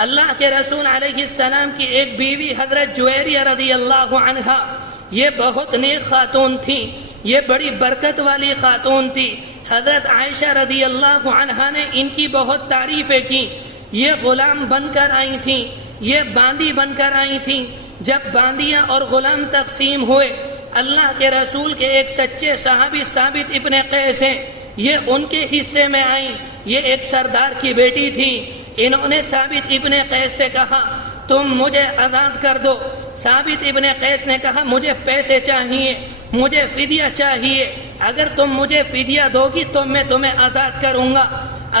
اللہ کے رسول علیہ السلام کی ایک بیوی حضرت جویریہ رضی اللہ عنہا، یہ بہت نیک خاتون تھی، یہ بڑی برکت والی خاتون تھی۔ حضرت عائشہ رضی اللہ عنہا نے ان کی بہت تعریفیں کی۔ یہ غلام بن کر آئی تھیں، یہ باندی بن کر آئی تھیں۔ جب باندیاں اور غلام تقسیم ہوئے، اللہ کے رسول کے ایک سچے صحابی ثابت ابن قیس ہیں، یہ ان کے حصے میں آئیں۔ یہ ایک سردار کی بیٹی تھی۔ انہوں نے ثابت ابن قیس سے کہا تم مجھے آزاد کر دو۔ ثابت ابن قیس نے کہا مجھے پیسے چاہیے، مجھے فدیہ چاہیے، اگر تم مجھے فدیہ دو گی تو میں تمہیں آزاد کروں گا۔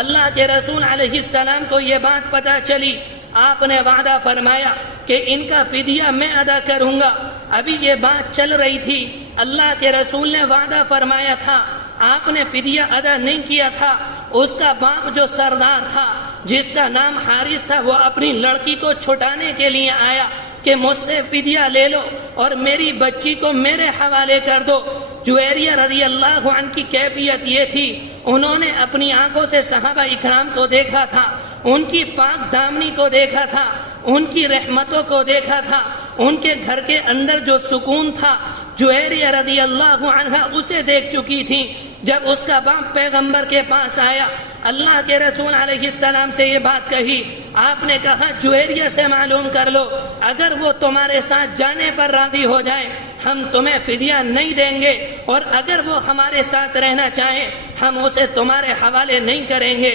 اللہ کے رسول علیہ السلام کو یہ بات پتہ چلی، آپ نے وعدہ فرمایا کہ ان کا فدیہ میں ادا کروں گا۔ ابھی یہ بات چل رہی تھی، اللہ کے رسول نے وعدہ فرمایا تھا، آپ نے فدیہ ادا نہیں کیا تھا۔ اس کا باپ جو سردار تھا جس کا نام حارث تھا، وہ اپنی لڑکی کو چھٹانے کے لیے آیا کہ مجھ سے فدیہ لے لو اور میری بچی کو میرے حوالے کر دو۔ جویریہ رضی اللہ عنہ کی کیفیت یہ تھی، انہوں نے اپنی آنکھوں سے صحابہ اکرام کو دیکھا تھا، ان کی پاک دامنی کو دیکھا تھا، ان کی رحمتوں کو دیکھا تھا، ان کے گھر کے اندر جو سکون تھا جویریہ رضی اللہ عنہ اسے دیکھ چکی تھی۔ جب اس کا باپ پیغمبر کے پاس آیا، اللہ کے رسول علیہ السلام سے یہ بات کہی، آپ نے کہا جویریہ سے معلوم کر لو، اگر وہ تمہارے ساتھ جانے پر راضی ہو جائے ہم تمہیں فدیہ نہیں دیں گے، اور اگر وہ ہمارے ساتھ رہنا چاہے ہم اسے تمہارے حوالے نہیں کریں گے۔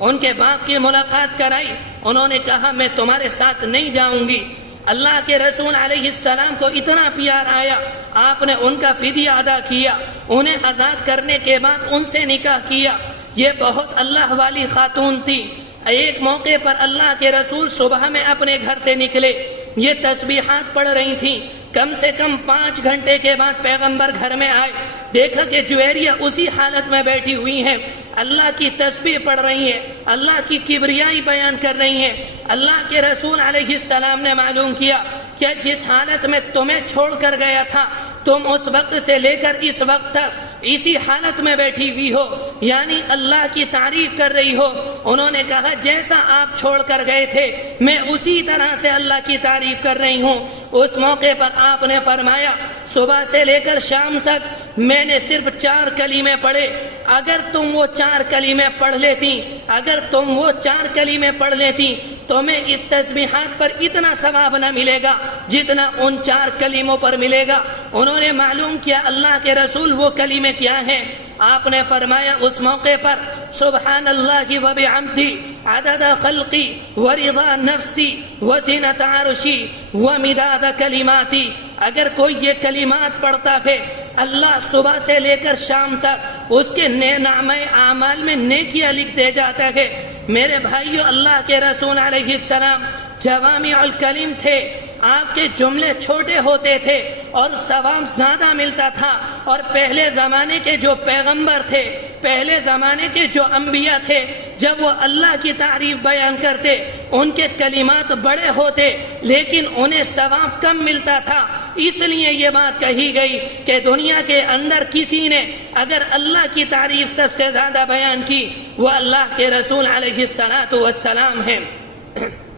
ان کے باپ کی ملاقات کرائی، انہوں نے کہا میں تمہارے ساتھ نہیں جاؤں گی۔ اللہ کے رسول علیہ السلام کو اتنا پیار آیا، آپ نے ان کا فدیہ ادا کیا، انہیں آزاد کرنے کے بعد ان سے نکاح کیا۔ یہ بہت اللہ والی خاتون تھی۔ ایک موقع پر اللہ کے رسول صبح میں اپنے گھر سے نکلے، یہ تسبیحات پڑھ رہی تھیں۔ کم سے کم 5 گھنٹے کے بعد پیغمبر گھر میں آئے، دیکھا کہ جویریہ اسی حالت میں بیٹھی ہوئی ہیں، اللہ کی تسبیح پڑھ رہی ہیں، اللہ کی کبریائی بیان کر رہی ہیں۔ اللہ کے رسول علیہ السلام نے معلوم کیا کہ جس حالت میں تمہیں چھوڑ کر گیا تھا تم اس وقت سے لے کر اس وقت تک اسی حالت میں بیٹھی ہوئی ہو، یعنی اللہ کی تعریف کر رہی ہو۔ انہوں نے کہا جیسا آپ چھوڑ کر گئے تھے میں اسی طرح سے اللہ کی تعریف کر رہی ہوں۔ اس موقع پر آپ نے فرمایا صبح سے لے کر شام تک میں نے صرف 4 کلمے پڑھے، اگر تم وہ 4 کلمے پڑھ لیتی، اگر تم وہ 4 کلمے پڑھ لیتی تو میں اس تسبیحات پر اتنا ثواب نہ ملے گا جتنا ان 4 کلموں پر ملے گا۔ انہوں نے معلوم کیا اللہ کے رسول وہ کلمے کیا ہیں۔ آپ نے فرمایا اس موقع پر سبحان اللہ و بحمدہ عدد خلقی ورضا نفسی وزنۃ عرشی ومداد کلماتی۔ اگر کوئی یہ کلمات پڑھتا ہے اللہ صبح سے لے کر شام تک اس کے نامہ اعمال میں نیکیاں لکھ دے جاتا ہے۔ میرے بھائیو، اللہ کے رسول علیہ السلام جوامع الکلم تھے، آپ کے جملے چھوٹے ہوتے تھے اور ثواب زیادہ ملتا تھا۔ اور پہلے زمانے کے جو پیغمبر تھے، پہلے زمانے کے جو انبیاء تھے، جب وہ اللہ کی تعریف بیان کرتے ان کے کلمات بڑے ہوتے لیکن انہیں ثواب کم ملتا تھا۔ اس لیے یہ بات کہی گئی کہ دنیا کے اندر کسی نے اگر اللہ کی تعریف سب سے زیادہ بیان کی وہ اللہ کے رسول علیہ الصلوۃ والسلام ہیں۔